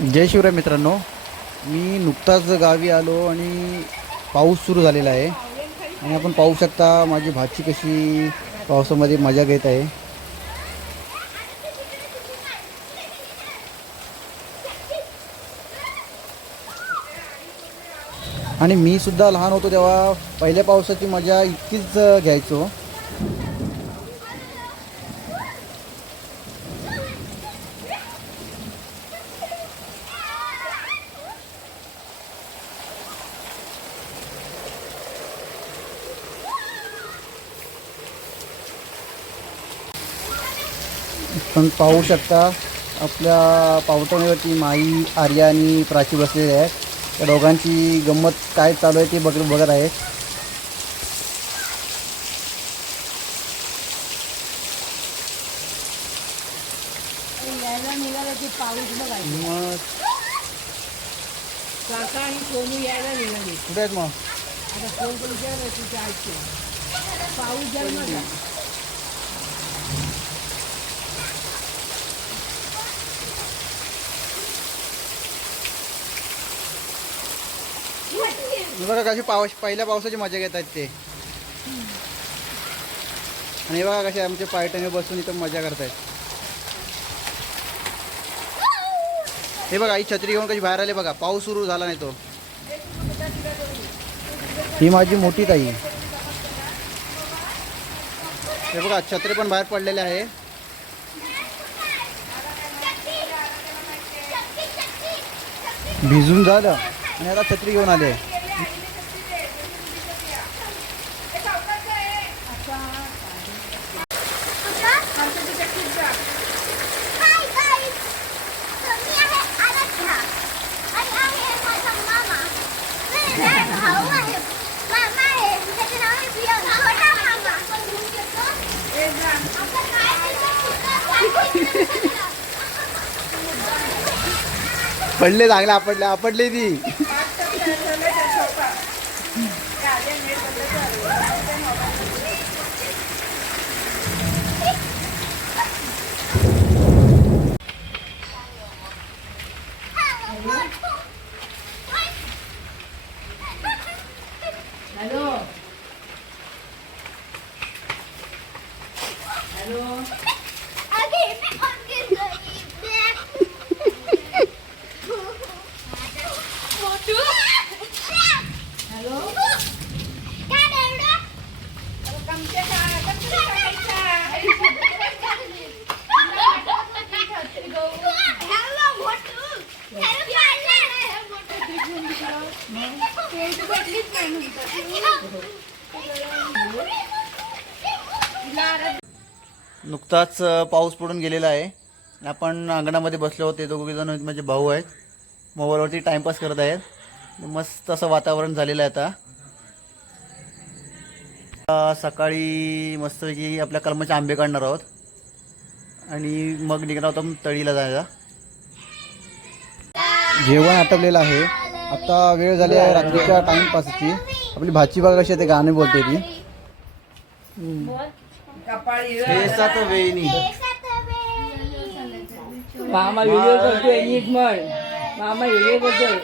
जय शिवराय मित्रांनो. मी नुकताच गावी आलो आणि पाऊस सुरू झालेला आहे. आणि आपण पाहू शकता माझी भाची कशी पावसामध्ये मजा घेत आहे. आणि मी सुद्धा लहान होतो तेव्हा पहिल्या पावसाची मजा इतकीच घ्यायचो. पण पाहू शकता आपल्या पावटणीवरती माई आर्या आणि प्राची बसलेल्या आहेत. त्या दोघांची गंमत काय चालू आहे ते बघ बघत आहेत यायला निघाला की पाऊस बघायचा मग काका आणि सोनू यायला निघाले कुठे आहेत मग आता फोन करून विचारलं तिथे ऐकते पाऊस जर नका हे बघा कशी पावस पहिल्या पावसाची मजा घेत आहेत ते. आणि बघा कसे आमचे पायटणे बसून इथं मजा करतायत. हे बघा ही छत्री घेऊन कशी बाहेर आले बघा. पाऊस सुरू झाला नाही तो. ही माझी मोठी ताई. हे बघा छत्री पण बाहेर पडलेले आहे. भिजून झालं आणि आता छत्री घेऊन आले हाय गाईज तर मी आहे आराध्या आणि आहे माझा मामा नाही, नाही, भाऊ आहे मामा आहे त्याचे नाव आहे प्रियंका छोटा मामा आता काय तिचं कुठं पडले चांगले आपडले आपडले ती. नुकताच पाऊस पडून गेलेला आहे. आपण अंगणामध्ये बसलो होते दोघे जण माझे भाऊ आहेत. मोबाईलवरती टाइमपास करत आहेत. मस्त असं वातावरण झालेलं आहे आता. सकाळी मस्तपैकी आपल्या कलमाचे आंबे काढणार आहोत. आणि मग निघणार होतो तळीला जायला. जेवण आटवलेलं आहे. आता वेळ झाली आहे रात्रीच्या टाइमपासची आपली भाची बघा कशी ते गाणे बोलते ती. कपाळी केसात वेणी मामा व्हिडिओ करतोय नीट म्हण. मामा व्हिडिओ करतोय.